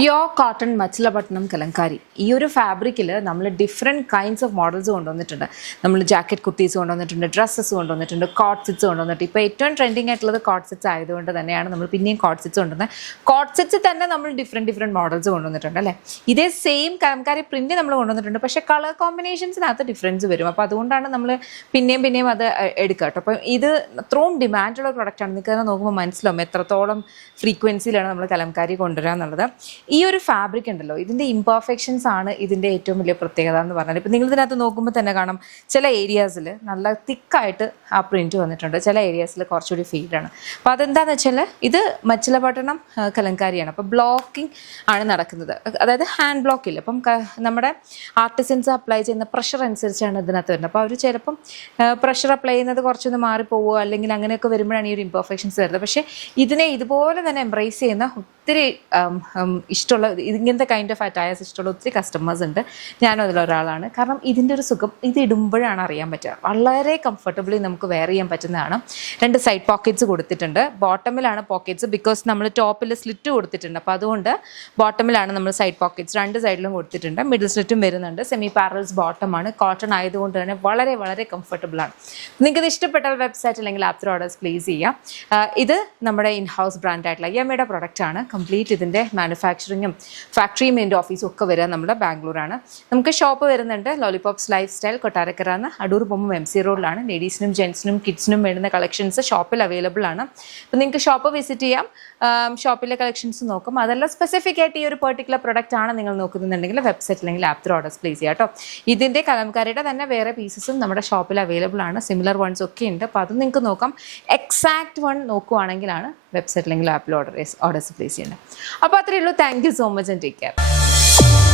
Pure cotton മച്ചിലപട്ടണം Kalamkari ഈ ഒരു ഫാബ്രിക്കിൽ നമ്മൾ ഡിഫറെൻറ്റ് കൈൻഡ്സ് ഓഫ് മോഡൽസ് കൊണ്ടുവന്നിട്ടുണ്ട്. നമ്മൾ ജാക്കറ്റ് കുർത്തീസ് കൊണ്ടുവന്നിട്ടുണ്ട്, ഡ്രസ്സസ് കൊണ്ടുവന്നിട്ടുണ്ട്, കോട്ട് സെറ്റ്സ് കൊണ്ടുവന്നിട്ട് ഇപ്പോൾ ഏറ്റവും ട്രെൻഡിങ് ആയിട്ടുള്ളത് കോട്ട് സെറ്റ്സ് ആയതുകൊണ്ട് തന്നെയാണ് നമ്മൾ പിന്നെയും കോട്ട് സെറ്റ്സ് കൊണ്ടുവന്നത്. കോട്ട് സെറ്റ്സ് തന്നെ നമ്മൾ ഡിഫറെൻറ്റ് മോഡൽസ് കൊണ്ടുവന്നിട്ടുണ്ട് അല്ലേ. ഇതേ സെയിം കലങ്കാരി പ്രിൻറ്റ് നമ്മൾ കൊണ്ടുവന്നിട്ടുണ്ട്, പക്ഷേ കളർ കോമ്പിനേഷൻസിനകത്ത് ഡിഫറൻസ് വരും. അപ്പോൾ അതുകൊണ്ടാണ് നമ്മൾ പിന്നെയും അത് എടുക്കുക കേട്ടോ. അപ്പം ഇത് അത്രയും ഡിമാൻഡുള്ള പ്രൊഡക്റ്റാണ്. നിങ്ങൾക്ക് തന്നെ നോക്കുമ്പോൾ മനസ്സിലാവും എത്രത്തോളം ഫ്രീക്വൻസിയിലാണ് നമ്മൾ കലംകാരി കൊണ്ടുവരിക എന്നുള്ളത്. ഈ ഒരു ഫാബ്രിക് ഉണ്ടല്ലോ, ഇതിൻ്റെ ഇംപെർഫെക്ഷൻസ് ആണ് ഇതിൻ്റെ ഏറ്റവും വലിയ പ്രത്യേകത എന്ന് പറഞ്ഞാൽ. ഇപ്പം നിങ്ങൾ ഇതിനകത്ത് നോക്കുമ്പോൾ തന്നെ കാണാം, ചില ഏരിയാസിൽ നല്ല തിക്കായിട്ട് ആ പ്രിൻറ്റ് വന്നിട്ടുണ്ട്, ചില ഏരിയാസിൽ കുറച്ചുകൂടി ഫീഡാണ്. അപ്പോൾ അതെന്താണെന്ന് വെച്ചാൽ ഇത് മച്ചിലപട്ടണം കലങ്കാരിയാണ്. അപ്പോൾ ബ്ലോക്കിംഗ് ആണ് നടക്കുന്നത്, അതായത് ഹാൻഡ് ബ്ലോക്കില്ല. അപ്പം നമ്മുടെ ആർട്ടിസൻസ് അപ്ലൈ ചെയ്യുന്ന പ്രഷർ അനുസരിച്ചാണ് ഇതിനകത്ത് വരുന്നത്. അപ്പോൾ അവർ ചിലപ്പം പ്രഷർ അപ്ലൈ ചെയ്യുന്നത് കുറച്ചൊന്ന് മാറിപ്പോവുക അല്ലെങ്കിൽ അങ്ങനെയൊക്കെ വരുമ്പോഴാണ് ഈ ഒരു ഇംപെർഫെക്ഷൻസ് വരുന്നത്. പക്ഷേ ഇതിനെ ഇതുപോലെ തന്നെ എംബ്രേസ് ചെയ്യുന്ന ഒത്തിരി ഇഷ്ടമുള്ള ഇങ്ങനത്തെ കൈൻഡ് ഓഫ് അറ്റയേഴ്സ് ഇഷ്ടമുള്ള ഒത്തിരി കസ്റ്റമേഴ്സ് ഉണ്ട്. ഞാനും അതിലൊരാളാണ്. കാരണം ഇതിൻ്റെ ഒരു സുഖം ഇത് ഇടുമ്പോഴാണ് അറിയാൻ പറ്റുക. വളരെ കംഫർട്ടബിളി നമുക്ക് വെയർ ചെയ്യാൻ പറ്റുന്നതാണ്. 2 സൈഡ് പോക്കറ്റ്സ് കൊടുത്തിട്ടുണ്ട്. ബോട്ടമിലാണ് പോക്കറ്റ്സ്, ബിക്കോസ് നമ്മൾ ടോപ്പിൽ സ്ലിറ്റ് കൊടുത്തിട്ടുണ്ട്. അപ്പോൾ അതുകൊണ്ട് ബോട്ടമിലാണ് നമ്മൾ സൈഡ് പോക്കറ്റ്സ് 2 സൈഡിലും കൊടുത്തിട്ടുണ്ട്. മിഡിൽ സ്ലിറ്റും വരുന്നുണ്ട്. സെമി പാരൽസ് ബോട്ടമാണ്. കോട്ടൺ ആയതുകൊണ്ട് തന്നെ വളരെ വളരെ കംഫർട്ടബിളാണ്. നിങ്ങൾക്കിത് ഇഷ്ടപ്പെട്ടാൽ വെബ്സൈറ്റ് അല്ലെങ്കിൽ ആപ്പ് ത്രൂ ഓർഡേഴ്സ് പ്ലേസ് ചെയ്യാം. ഇത് നമ്മുടെ ഇൻ ഹൗസ് ബ്രാൻഡായിട്ടുള്ള യമയുടെ പ്രൊഡക്റ്റ് ആണ്. കംപ്ലീറ്റ് ഇതിൻ്റെ മാനുഫാക്ചറിങ്ങും ഫാക്ടറിയും എൻ്റെ ഓഫീസും ഒക്കെ വരിക നമ്മുടെ ബാംഗ്ലൂരാണ്. നമുക്ക് ഷോപ്പ് വരുന്നുണ്ട് ലോലിപോപ്സ് ലൈഫ് സ്റ്റൈൽ, കൊട്ടാരക്കര എന്ന്. അടൂർ പോകുമ്പോൾ MC റോഡിലാണ്. ലേഡീസിനും ജെൻസിനും കിഡ്സിനും വേണ്ടുന്ന കളക്ഷൻസ് ഷോപ്പിൽ അവൈലബിൾ ആണ്. അപ്പോൾ നിങ്ങൾക്ക് ഷോപ്പ് വിസിറ്റ് ചെയ്യാം, ഷോപ്പിലെ കളക്ഷൻസ് നോക്കും. അതെല്ലാം സ്പെസിഫിക് ആയിട്ട് ഈ ഒരു പെർട്ടിക്കുലർ പ്രൊഡക്റ്റ് ആണ് നിങ്ങൾ നോക്കുന്നുണ്ടെങ്കിൽ വെബ്സൈറ്റ് അല്ലെങ്കിൽ ആപ്പ് ത്രൂ ഓർഡേഴ്സ് പ്ലേസ് ചെയ്യാം കേട്ടോ. ഇതിൻ്റെ കലംകാരിയുടെ തന്നെ വേറെ പീസസും നമ്മുടെ ഷോപ്പിൽ അവൈലബിൾ ആണ്. സിമിലർ വൺസ് ഒക്കെ ഉണ്ട്. അപ്പോൾ അത് നിങ്ങൾക്ക് നോക്കാം. എക്സാക്ട് വൺ നോക്കുവാണെങ്കിലാണ് വെബ്സൈറ്റ് അല്ലെങ്കിൽ ആപ്പിൽ ഓർഡേഴ്സ് പ്ലേസ് ചെയ്യേണ്ടത്. അപ്പോൾ അത്രയേ ഉള്ളൂ. Thank you so much and take care.